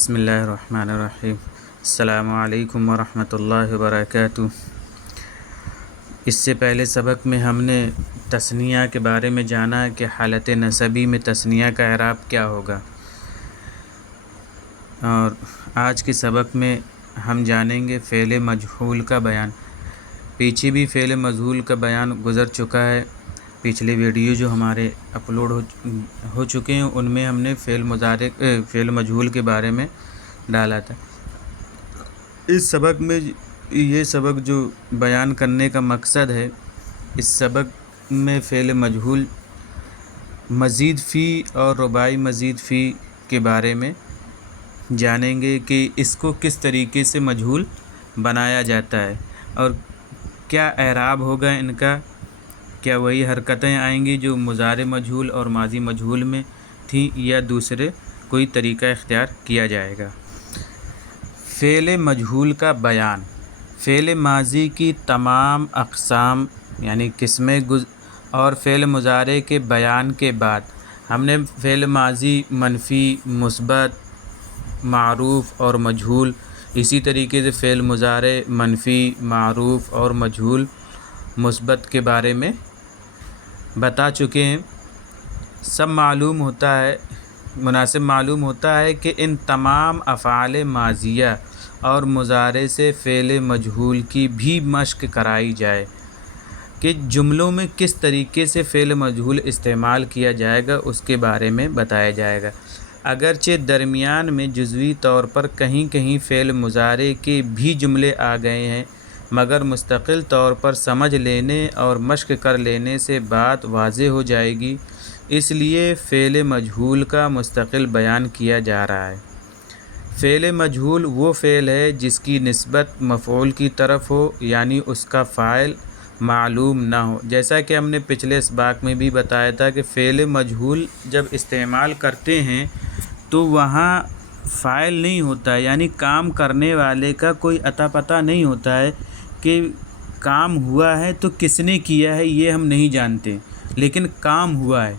بسم اللہ الرحمن الرحیم۔ السلام علیکم ورحمۃ اللہ وبرکاتہ۔ اس سے پہلے سبق میں ہم نے تثنیہ کے بارے میں جانا کہ حالت نسبی میں تثنیہ کا اعراب کیا ہوگا، اور آج کے سبق میں ہم جانیں گے فعل مجہول کا بیان۔ پیچھے بھی فعل مجہول کا بیان گزر چکا ہے، پچھلے ویڈیو جو ہمارے اپلوڈ ہو چکے ہیں ان میں ہم نے فعل مجہول کے بارے میں ڈالا تھا۔ اس سبق میں یہ سبق جو بیان کرنے کا مقصد ہے، اس سبق میں فعل مجہول مزید فی اور رباعی مزید فی کے بارے میں جانیں گے کہ اس کو کس طریقے سے مجہول بنایا جاتا ہے اور کیا اعراب ہوگا ان کا، کیا وہی حرکتیں آئیں گی جو مضارع مجہول اور ماضی مجہول میں تھیں یا دوسرے کوئی طریقہ اختیار کیا جائے گا۔ فعل مجہول کا بیان۔ فعل ماضی کی تمام اقسام یعنی قسمیں اور فعل مضارع کے بیان کے بعد ہم نے فعل ماضی منفی، مثبت، معروف اور مجہول، اسی طریقے سے فعل مضارع منفی، معروف اور مجہول مثبت کے بارے میں بتا چکے ہیں۔ سب معلوم ہوتا ہے، مناسب معلوم ہوتا ہے کہ ان تمام افعال ماضیہ اور مضارع سے فعل مجہول کی بھی مشق کرائی جائے کہ جملوں میں کس طریقے سے فعل مجہول استعمال کیا جائے گا، اس کے بارے میں بتایا جائے گا۔ اگرچہ درمیان میں جزوی طور پر کہیں کہیں فعل مضارع کے بھی جملے آ گئے ہیں، مگر مستقل طور پر سمجھ لینے اور مشق کر لینے سے بات واضح ہو جائے گی، اس لیے فعل مجہول کا مستقل بیان کیا جا رہا ہے۔ فعل مجہول وہ فعل ہے جس کی نسبت مفعول کی طرف ہو، یعنی اس کا فاعل معلوم نہ ہو۔ جیسا کہ ہم نے پچھلے اسباق میں بھی بتایا تھا کہ فعل مجہول جب استعمال کرتے ہیں تو وہاں فاعل نہیں ہوتا ہے، یعنی کام کرنے والے کا کوئی اتا پتہ نہیں ہوتا ہے کہ کام ہوا ہے تو کس نے کیا ہے یہ ہم نہیں جانتے، لیکن کام ہوا ہے۔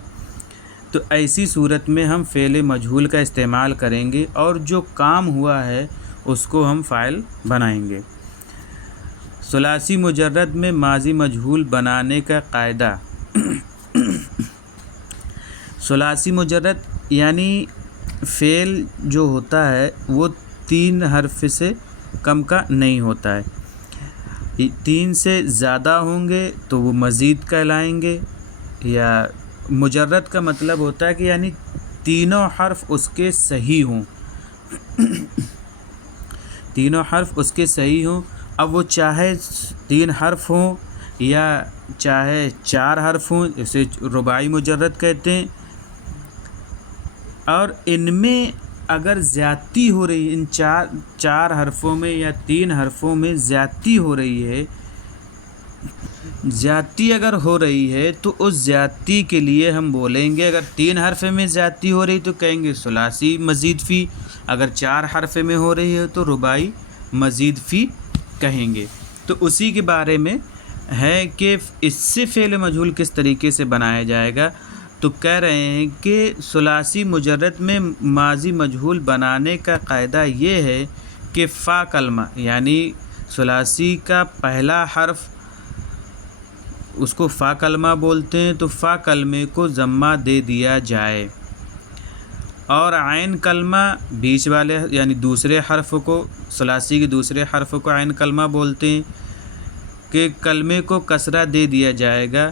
تو ایسی صورت میں ہم فعل مجہول کا استعمال کریں گے اور جو کام ہوا ہے اس کو ہم فاعل بنائیں گے۔ ثلاثی مجرد میں ماضی مجہول بنانے کا قاعدہ۔ ثلاثی مجرد یعنی فعل جو ہوتا ہے وہ 3 حرف سے کم کا نہیں ہوتا ہے۔ 3 سے زیادہ ہوں گے تو وہ مزید کہلائیں گے، یا مجرد کا مطلب ہوتا ہے کہ یعنی تینوں حرف اس کے صحیح ہوں، تینوں حرف اس کے صحیح ہوں۔ اب وہ چاہے 3 حرف ہوں یا چاہے 4 حرف ہوں، اسے رباعی مجرد کہتے ہیں۔ اور ان میں اگر زیادتی ہو رہی ہے، ان 4 حرفوں میں یا 3 حرفوں میں زیادتی ہو رہی ہے، زیادتی اگر ہو رہی ہے تو اس زیادتی کے لیے ہم بولیں گے، اگر 3 حرف میں زیادتی ہو رہی تو کہیں گے ثلاثی مزید فی، اگر 4 حرف میں ہو رہی ہے تو رباعی مزید فی کہیں گے۔ تو اسی کے بارے میں ہے کہ اس سے فعل مجہول کس طریقے سے بنایا جائے گا۔ تو کہہ رہے ہیں کہ ثلاثی مجرد میں ماضی مجہول بنانے کا قاعدہ یہ ہے کہ فا کلمہ یعنی ثلاثی کا پہلا حرف، اس کو فا کلمہ بولتے ہیں، تو فا کلمے کو ضمہ دے دیا جائے، اور عین کلمہ بیچ والے یعنی دوسرے حرف کو، ثلاثی کے دوسرے حرف کو عین کلمہ بولتے ہیں، کہ کلمے کو کسرہ دے دیا جائے گا،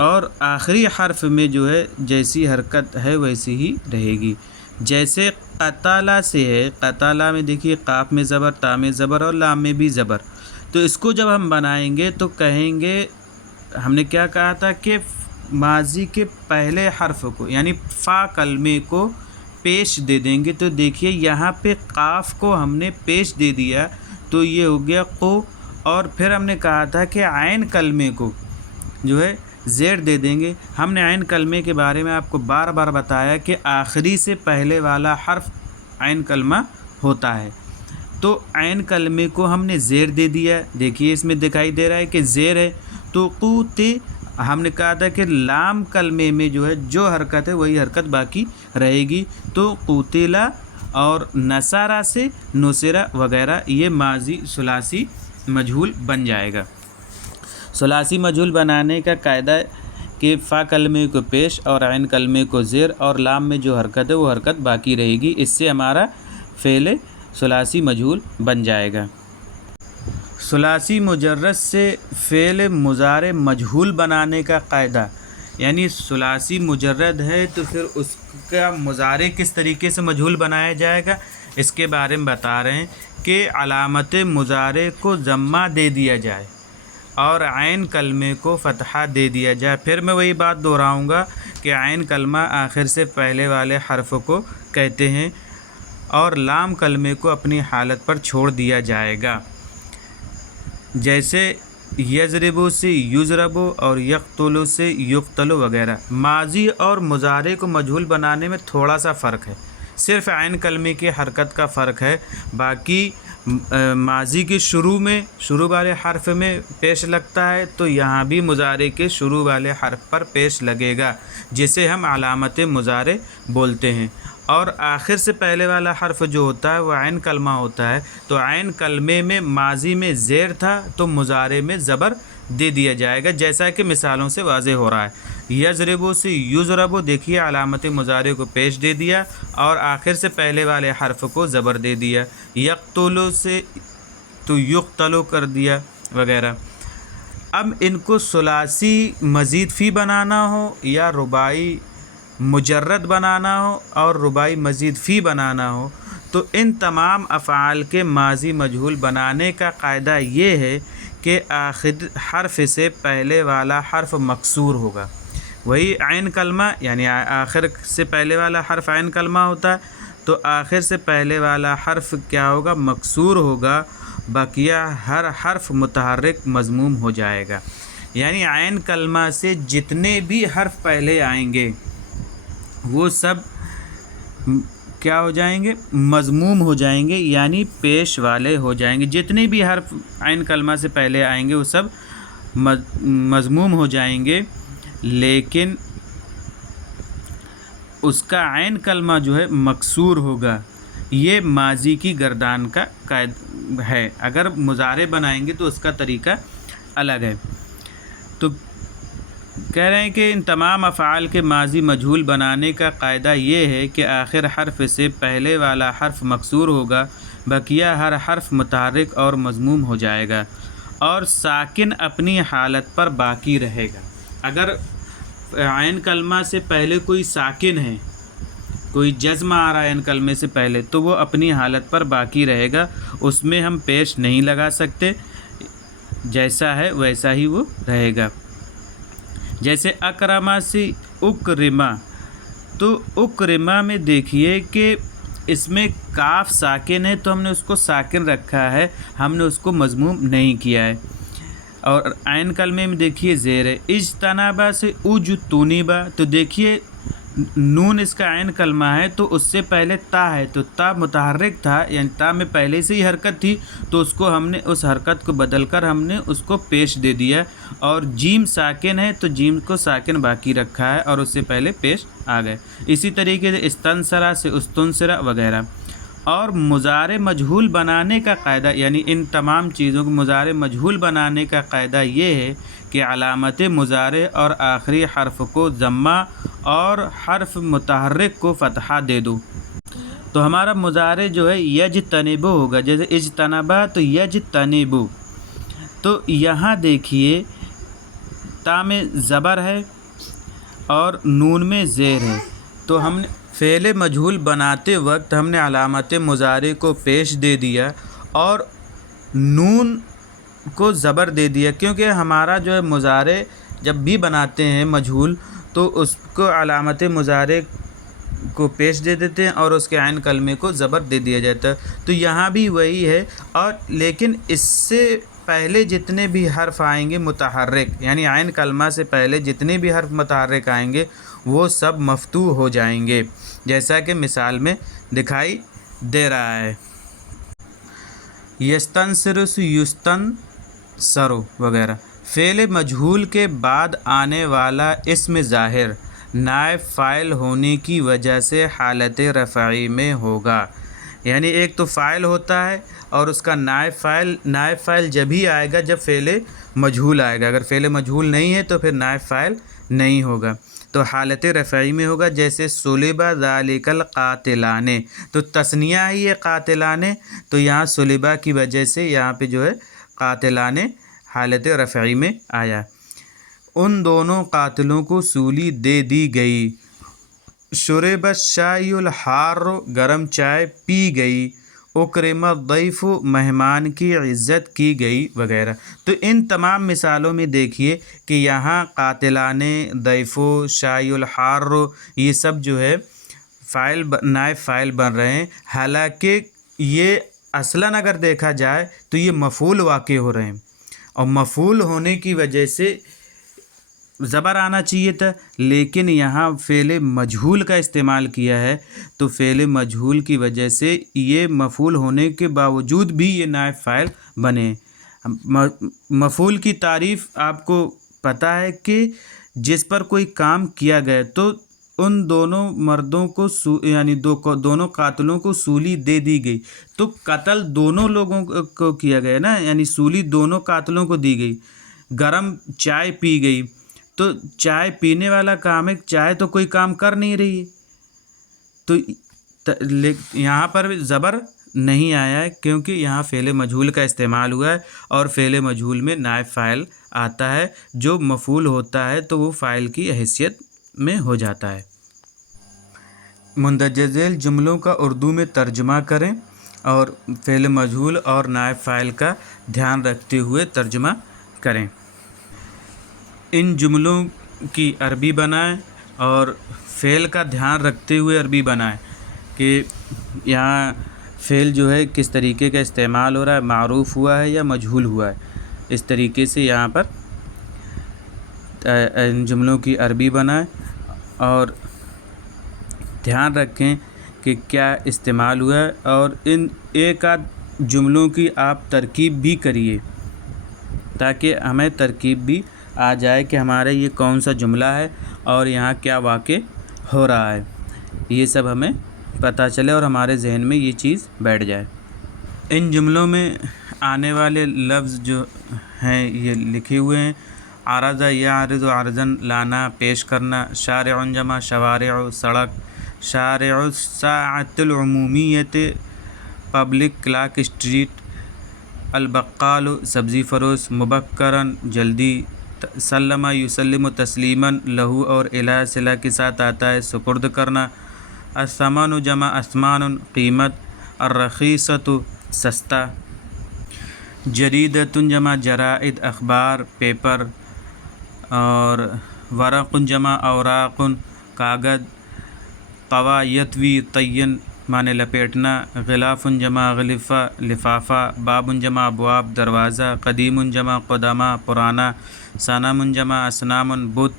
اور آخری حرف میں جو ہے جیسی حرکت ہے ویسی ہی رہے گی۔ جیسے قتالہ سے ہے، قتالہ میں دیکھیے قاف میں زبر، تا میں زبر اور لام میں بھی زبر، تو اس کو جب ہم بنائیں گے تو کہیں گے، ہم نے کیا کہا تھا کہ ماضی کے پہلے حرف کو یعنی فا کلمے کو پیش دے دیں گے۔ تو دیکھیے یہاں پہ قاف کو ہم نے پیش دے دیا تو یہ ہو گیا قو، اور پھر ہم نے کہا تھا کہ عین کلمے کو جو ہے زیر دے دیں گے۔ ہم نے عین کلمے کے بارے میں آپ کو بار بار بتایا کہ آخری سے پہلے والا حرف عین کلمہ ہوتا ہے، تو عین کلمے کو ہم نے زیر دے دیا۔ دیکھیے اس میں دکھائی دے رہا ہے کہ زیر ہے، تو قوت ہم نے کہا تھا کہ لام کلمے میں جو ہے جو حرکت ہے وہی حرکت باقی رہے گی، تو قتلا اور نصارہ سے نصرہ وغیرہ یہ ماضی ثلاثی مجہول بن جائے گا۔ ثلاثی مجہول بنانے کا قاعدہ کہ فا کلمے کو پیش اور عین کلمے کو زیر اور لام میں جو حرکت ہے وہ حرکت باقی رہے گی، اس سے ہمارا فعل ثلاثی مجہول بن جائے گا۔ ثلاثی مجرد سے فعل مضارع مجہول بنانے کا قاعدہ، یعنی ثلاثی مجرد ہے تو پھر اس کا مضارع کس طریقے سے مجہول بنایا جائے گا، اس کے بارے میں بتا رہے ہیں کہ علامت مضارع کو ضمہ دے دیا جائے اور عین کلمے کو فتحہ دے دیا جائے۔ پھر میں وہی بات دہراؤں گا کہ عین کلمہ آخر سے پہلے والے حرف کو کہتے ہیں اور لام کلمے کو اپنی حالت پر چھوڑ دیا جائے گا، جیسے یضربو سے یضربو اور یقتلو سے یقتلو وغیرہ۔ ماضی اور مضارع کو مجہول بنانے میں تھوڑا سا فرق ہے، صرف عین کلمے کی حرکت کا فرق ہے، باقی ماضی کے شروع والے حرف میں پیش لگتا ہے تو یہاں بھی مضارع کے شروع والے حرف پر پیش لگے گا، جسے ہم علامت مضارع بولتے ہیں۔ اور آخر سے پہلے والا حرف جو ہوتا ہے وہ عین کلمہ ہوتا ہے، تو عین کلمے میں ماضی میں زیر تھا تو مضارع میں زبر دے دیا جائے گا، جیسا کہ مثالوں سے واضح ہو رہا ہے۔ یضربو سے یضربو، دیکھیے علامت مضارع کو پیش دے دیا اور آخر سے پہلے والے حرف کو زبر دے دیا۔ یقتلو سے تو یقتلو کر دیا وغیرہ۔ اب ان کو ثلاثی مزید فی بنانا ہو یا رباعی مجرد بنانا ہو اور رباعی مزید فی بنانا ہو، تو ان تمام افعال کے ماضی مجہول بنانے کا قاعدہ یہ ہے کہ آخر حرف سے پہلے والا حرف مکسور ہوگا۔ وہی عین کلمہ، یعنی آخر سے پہلے والا حرف عین کلمہ ہوتا ہے تو آخر سے پہلے والا حرف کیا ہوگا؟ مکسور ہوگا، بقیہ ہر حرف متحرک مضموم ہو جائے گا۔ یعنی عین کلمہ سے جتنے بھی حرف پہلے آئیں گے وہ سب کیا ہو جائیں گے؟ مضموم ہو جائیں گے، یعنی پیش والے ہو جائیں گے۔ جتنے بھی حرف عین کلمہ سے پہلے آئیں گے وہ سب مضموم ہو جائیں گے، لیکن اس کا عین کلمہ جو ہے مکسور ہوگا۔ یہ ماضی کی گردان کا قاعدہ ہے، اگر مضارع بنائیں گے تو اس کا طریقہ الگ ہے۔ تو کہہ رہے ہیں کہ ان تمام افعال کے ماضی مجہول بنانے کا قاعدہ یہ ہے کہ آخر حرف سے پہلے والا حرف مکسور ہوگا، بقیہ ہر حرف متحرک اور مضموم ہو جائے گا اور ساکن اپنی حالت پر باقی رہے گا۔ اگر عین کلمہ سے پہلے کوئی ساکن ہے، کوئی جزم آ رہا ہے عین کلمے سے پہلے، تو وہ اپنی حالت پر باقی رہے گا، اس میں ہم پیش نہیں لگا سکتے، جیسا ہے ویسا ہی وہ رہے گا۔ جیسے اکرما سے اکرما، تو اکرما میں دیکھیے کہ اس میں کاف ساکن ہے تو ہم نے اس کو ساکن رکھا ہے، ہم نے اس کو مضموم نہیں کیا ہے۔ اور عین کلمے میں دیکھیے زیر ہے۔ اجتنابا سے اجتنبا، تو دیکھیے نون اس کا عین کلمہ ہے تو اس سے پہلے تا ہے، تو تا متحرک تھا، یعنی تا میں پہلے سے ہی حرکت تھی تو اس کو ہم نے اس حرکت کو بدل کر ہم نے اس کو پیش دے دیا۔ اور جیم ساکن ہے تو جیم کو ساکن باقی رکھا ہے اور اس سے پہلے پیش آ گئے۔ اسی طریقے سے استنصرا سے استنصرا وغیرہ۔ اور مضارع مجہول بنانے کا قاعدہ، یعنی ان تمام چیزوں کو مضارع مجہول بنانے کا قاعدہ یہ ہے کہ علامت مضارع اور آخری حرف کو ضمہ اور حرف متحرک کو فتحہ دے دو، تو ہمارا مضارع جو ہے یجتنبو ہوگا۔ جیسے اجتنبا تو یجتنبو، تو یہاں دیکھیے تا میں زبر ہے اور نون میں زیر ہے، تو ہم نے فعل مجہول بناتے وقت ہم نے علامت مضارع کو پیش دے دیا اور نون کو زبر دے دیا، کیونکہ ہمارا جو ہے مضارع جب بھی بناتے ہیں مجہول تو اس کو علامت مضارع کو پیش دے دیتے ہیں اور اس کے عین کلمے کو زبر دے دیا جاتا ہے۔ تو یہاں بھی وہی ہے، اور لیکن اس سے پہلے جتنے بھی حرف آئیں گے متحرک، یعنی عین کلمہ سے پہلے جتنے بھی حرف متحرک آئیں گے وہ سب مفتوح ہو جائیں گے، جیسا کہ مثال میں دکھائی دے رہا ہے۔ یستنصر سے یستنصرو وغیرہ۔ فعل مجہول کے بعد آنے والا اسم ظاہر نائب فاعل ہونے کی وجہ سے حالت رفعی میں ہوگا. یعنی ایک تو فاعل ہوتا ہے اور اس کا نائب فاعل جب ہی آئے گا جب فعل مجہول آئے گا. اگر فعل مجہول نہیں ہے تو پھر نائب فاعل نہیں ہوگا، تو حالت رفعی میں ہوگا. جیسے صلب ذالک القاتلان، تو تثنیہ ہی ہے قاتلان، تو یہاں صلبہ کی وجہ سے یہاں پہ جو ہے قاتلان حالت رفعی میں آیا. ان دونوں قاتلوں کو سولی دے دی گئی. شرب الشائی الحار، گرم چائے پی گئی. اکرم الضیف، مہمان کی عزت کی گئی وغیرہ. تو ان تمام مثالوں میں دیکھیے کہ یہاں قاتلان، ضیف، شائی الحار، یہ سب جو ہے نائب فاعل بن رہے ہیں. حالانکہ یہ اصلاً اگر دیکھا جائے تو یہ مفعول واقع ہو رہے ہیں، اور مفعول ہونے کی وجہ سے زبر آنا چاہیے تھا، لیکن یہاں فعل مجہول کا استعمال کیا ہے، تو فعل مجہول کی وجہ سے یہ مفعول ہونے کے باوجود بھی یہ نائب فاعل بنے. مفعول کی تعریف آپ کو پتہ ہے کہ جس پر کوئی کام کیا گیا تو ان دونوں مردوں کو یعنی دونوں قاتلوں کو سولی دے دی گئی، تو قتل دونوں لوگوں کو کیا گیا نا، یعنی سولی دونوں قاتلوں کو دی گئی. گرم چائے پی گئی، تو چائے پینے والا کام ہے، چائے تو کوئی کام کر نہیں رہی ہے، تو یہاں پر زبر نہیں آیا ہے کیونکہ یہاں فعل مجہول کا استعمال ہوا ہے، اور فعل مجہول میں نائب فاعل آتا ہے. جو مفعول ہوتا ہے تو وہ فاعل کی حیثیت میں ہو جاتا ہے. مندرجہ ذیل جملوں کا اردو میں ترجمہ کریں اور فعل مجہول اور نائب فاعل کا دھیان رکھتے ہوئے ترجمہ کریں. ان جملوں کی عربی بنائیں اور فعل کا دھیان رکھتے ہوئے عربی بنائیں کہ یہاں فعل جو ہے کس طریقے کا استعمال ہو رہا ہے، معروف ہوا ہے یا مجہول ہوا ہے. اس طریقے سے یہاں پر ان جملوں کی عربی بنائیں اور دھیان رکھیں کہ کیا استعمال ہوا ہے، اور ان ایک آدھ جملوں کی آپ ترکیب بھی کریے تاکہ ہمیں ترکیب بھی آ جائے کہ ہمارا یہ کون سا جملہ ہے اور یہاں کیا واقع ہو رہا ہے. یہ سب ہمیں پتہ چلے اور ہمارے ذہن میں یہ چیز بیٹھ جائے. ان جملوں میں آنے والے لفظ جو ہیں یہ لکھے ہوئے ہیں. عرض یعرض عرضاً، لانا پیش کرنا. شارع جمع شوارع، سڑک. شارع الساعۃ العمومیۃ، پبلک کلاک اسٹریٹ. البقال، سبزی فروش. مبکراً، جلدی. سلم یسلم تسلیماً، لہو اور الی صلہ کے ساتھ آتا ہے، سپرد کرنا. الثمن جمع اثمان، قیمت. الرخیصۃ، سستا. جریدۃ جمع جرائد، اخبار، پیپر. اور ورق جمع اوراق، کاغذ. طوی یطوی طیًّ معنی لپیٹنا. غلاف جمع غلفہ، لفافہ. باب جمع ابواب، دروازہ. قدیم جمع قدما، پرانا. صنم جمع اصنام، بت.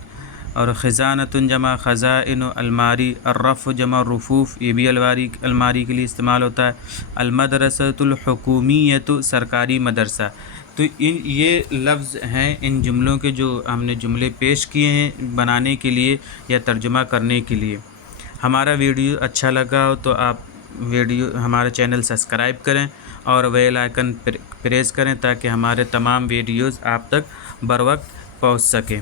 اور خزانۃ جمع خزائن، الماری. الرف جمع رفوف، یہ بھی الماری کے لیے استعمال ہوتا ہے. المدرسۃ الحکومیۃ، سرکاری مدرسہ. تو یہ لفظ ہیں ان جملوں کے جو ہم نے جملے پیش کیے ہیں بنانے کے لیے یا ترجمہ کرنے کے لیے. ہمارا ویڈیو اچھا لگا ہو تو آپ ہمارا چینل سبسکرائب کریں اور بیل آئیکن پریس کریں تاکہ ہمارے تمام ویڈیوز آپ تک بر وقت پہنچ سکیں.